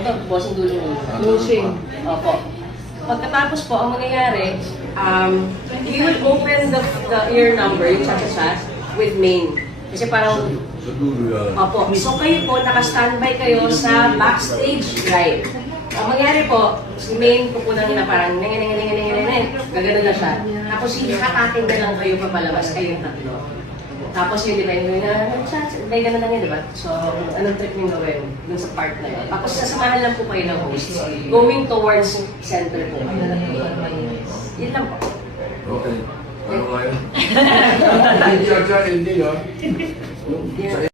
Ito, bossing dulo mo. Closing. Opo. Pagkatapos po, ang mangyayari, we will open the ear number, yung chat-chat, with main. Kasi parang, Sa dulo yan. opo. So kayo po, naka-standby kayo sa backstage right. Ang mangyayari po, si main pupunan na parang gagano na siya. Tapos hihatakin na lang kayo papalabas, kayong tatlo. Tapos yun, di ba, yung may gano'n lang yun, di ba? So, anong trip yung gawin dun sa part na yun? Tapos sasamahan lang po kayo ng hosts, going towards center po. Yun lang po. Okay. Ano nga yun? Hindi, hindi, ah.